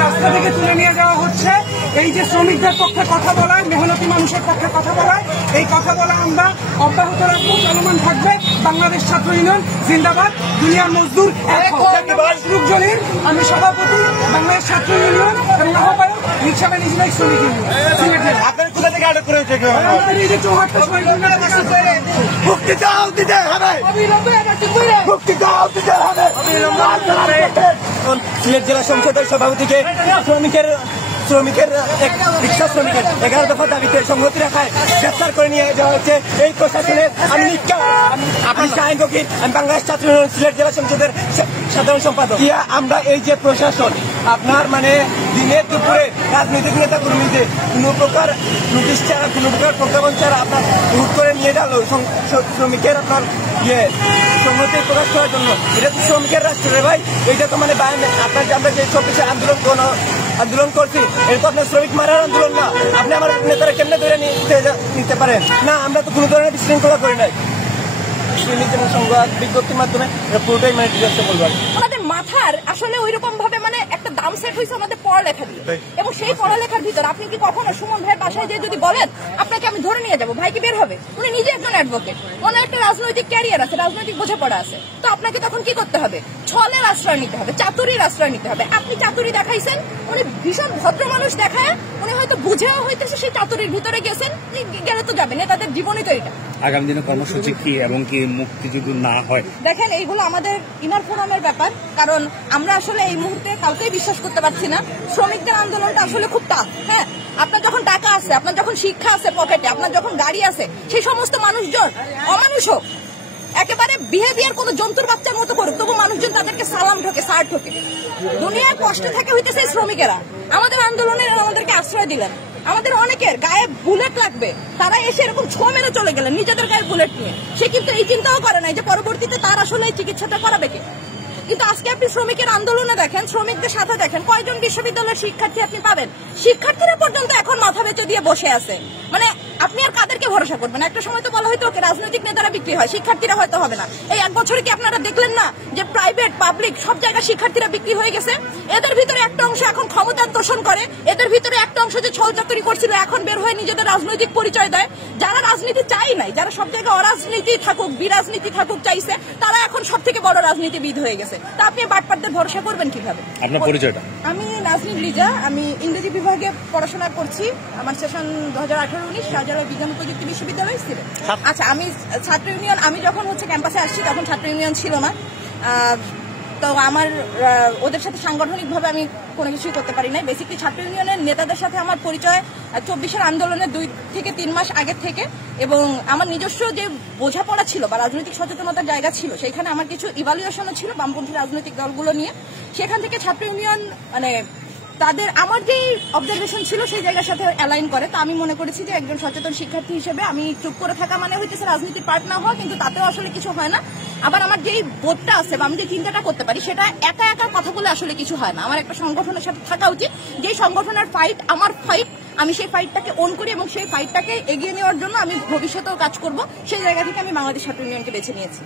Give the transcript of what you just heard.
রাস্তা থেকে তুলে নিয়ে যাওয়া হচ্ছে। এই যে শ্রমিকদের পক্ষে কথা বলায়, মেহনতি মানুষের পক্ষে কথা বলায়, এই কথা বলা আমরা অব্যাহত রাখবো, চলমান থাকবে। বাংলাদেশ ছাত্র ইউনিয়ন জিন্দাবাদ, দুনিয়ার মজদুর জলিল, আমি সভাপতি বাংলাদেশ ছাত্র ইউনিয়ন এবং আহ্বায়ক রিক্সা ম্যানেজমেন্ট শ্রমিক ইউনিয়ন। সিলেট জেলা সংসদের সভাপতিকে শ্রমিকের রিক্সা শ্রমিকের 11 দফা দাবিতে সংহতি রাখায় গ্রেফতার করে নিয়ে যাওয়া হচ্ছে এই প্রশাসনের। আমি শাহিন ফকির, আমি বাংলাদেশ ছাত্র সিলেট জেলা সংসদের সাধারণ সম্পাদক। আমরা এই যে প্রশাসন আপনার মানে দিনের দুপুরে রাজনৈতিক নেতা কর্মীদের কোনো প্রকার নোটিশ ছাড়া, কোনো প্রকার প্রজ্ঞাপন ছাড়া আপনার হুট করে নিয়ে গেল শ্রমিকের আপনার সংহতি প্রকাশ করার জন্য। এটা তো শ্রমিকের রাষ্ট্রের ভাই, এটা তো মানে আপনার আমরা যে 24 আন্দোলন করছি, এটা তো আপনার শ্রমিক মারার আন্দোলন না। আপনি আমার নেতারা কেমনে ধরে নিতে পারেন না? আমরা তো কোনো ধরনের বিশৃঙ্খলা করি নাই। সংবাদ বিজ্ঞপ্তির মাধ্যমে পুরোটাই মানে ডিজাস্টার বলবো। আমাদের মাথার আসলে ওইরকম ভাবে মানে একটা দাম সেট হয়েছে আমাদের পড়ালেখা দিয়ে, এবং সেই পড়ালেখার ভিতর আপনি কি কখনো সুমন ভাইয়ের বাসায় যে যদি বলেন আপনাকে আমি ধরে নিয়ে যাবো, ভাই কি বের হবে? উনি নিজে একজন অ্যাডভোকেট, ওনার একটা রাজনৈতিক ক্যারিয়ার আছে, রাজনৈতিক বোঝাপড়া আছে। তো আপনাকে তখন কি করতে হবে? ছলের আশ্রয় নিতে হবে, চাতুরির আশ্রয় নিতে হবে। আপনি চাতুরি দেখাইছেন, উনি ভীষণ ভদ্র মানুষ দেখায়, উনি হয়তো বুঝেও হইতেছে সেই চাতুরির ভিতরে গেছেন, গেলে তো যাবেন, তাদের জীবনই তো এটা। আগামী দিনে কর্মসূচি কি এবং কি মুক্তি যদি না হয়? দেখেন, এইগুলো আমাদের ইনার ফোরামের ব্যাপার, কারণ আমরা আসলে এই মুহূর্তে কাউকেই বিশ্বাস করতে পারছি না। শ্রমিকদের আন্দোলনটা আসলে খুব টাফ। হ্যাঁ, আপনার যখন টাকা আছে, আপনার যখন শিক্ষা আছে পকেটে, আপনার যখন গাড়ি আছে, সেই সমস্ত মানুষজন অমানুষ হোক, একেবারে বিহেভিয়ার কোনো জন্তুর বাচ্চার মতো করুক, তবু মানুষজন তাদেরকে সালাম ঠোকে, সার ঠোকে। দুনিয়ায় কষ্টে থাকে হইতেছে শ্রমিকেরা। আমাদের আন্দোলনে আমাদেরকে আশ্রয় দিলেন, আমাদের অনেকের গায়ে বুলেট লাগবে, তারা এসে এরকম ছো মেরে চলে গেলেন নিজেদের গায়ে বুলেট নিয়ে। সে কিন্তু এই চিন্তাও করে নাই যে পরবর্তীতে তার আসলে এই চিকিৎসাটা করাবে কি। কিন্তু আজকে আপনি শ্রমিকের আন্দোলনে দেখেন, শ্রমিকদের সাথে দেখেন, কয়জন বিশ্ববিদ্যালয়ের শিক্ষার্থী আপনি পাবেন? শিক্ষার্থীরা পর্যন্ত এখন মাথা বেঁচে দিয়ে বসে আছে। মানে আপনি আর কাদেরকে ভরসা করবেন? একটা সময় তো বলা হয়তো ওকে রাজনৈতিক নেতারা বিক্রি হয়, শিক্ষার্থীরা হয়তো হবে না। এই 1 বছরে কি আপনারা দেখলেন না যে প্রাইভেট পাবলিক সব জায়গায় শিক্ষার্থীরা বিক্রি হয়ে গেছে? এদের ভিতরে একটা অংশ এখন ক্ষমতার তোষণ করে, এদের ভিতরে একটা অংশ যে ছল চাতুরি করছিল এখন বের হয়ে নিজেদের রাজনৈতিক পরিচয় দেয়। যারা রাজনীতি চাই নাই, যারা সব জায়গায় অরাজনীতি থাকুক, বিরাজনীতি থাকুক চাইছে, তারা এখন সব থেকে বড় রাজনীতিবিদ হয়ে গেছে। তা আপনি বাটপারদের ভরসা করবেন কিভাবে? আপনার পরিচয়টা? আমি নাজনীন লিজা, আমি ইংরেজি বিভাগে পড়াশোনা করছি। আমার সেশন 2018-19 শাহজালাল বিজ্ঞান ও প্রযুক্তি বিশ্ববিদ্যালয় সিলেট। আচ্ছা, আমি ছাত্র ইউনিয়ন, আমি যখন ক্যাম্পাসে আসছি তখন ছাত্র ইউনিয়ন ছিল না। তো আমার ওদের সাথে সাংগঠনিকভাবে আমি কোনো কিছুই করতে পারি নাই। বেসিক্যালি ছাত্র ইউনিয়নের নেতাদের সাথে আমার পরিচয় 24-এর আন্দোলনের 2 থেকে 3 মাস আগের থেকে, এবং আমার নিজস্ব যে বোঝাপড়া ছিল বা রাজনৈতিক সচেতনতার জায়গা ছিল, সেখানে আমার কিছু ইভালুয়েশনও ছিল বামপন্থী রাজনৈতিক দলগুলো নিয়ে। সেখান থেকে ছাত্র ইউনিয়ন মানে তাদের আমার যে অবজারভেশন ছিল সেই জায়গার সাথে অ্যালাইন করে। তো আমি মনে করেছি যে একজন সচেতন শিক্ষার্থী হিসেবে আমি চুপ করে থাকা মানে হইতেছে রাজনীতির পার্ট না হওয়া, কিন্তু তাতেও আসলে কিছু হয় না। আবার আমার যেই বোধটা আছে বা আমি যে চিন্তাটা করতে পারি, সেটা একা একা কথা বলে আসলে কিছু হয় না। আমার একটা সংগঠনের সাথে থাকা উচিত, যেই সংগঠনের ফাইট আমার ফাইট, আমি সেই ফাইটটাকে অন করি এবং সেই ফাইটটাকে এগিয়ে নেওয়ার জন্য আমি ভবিষ্যতেও কাজ করব। সেই জায়গা থেকে আমি বাংলাদেশ ছাত্র ইউনিয়নকে বেছে নিয়েছি।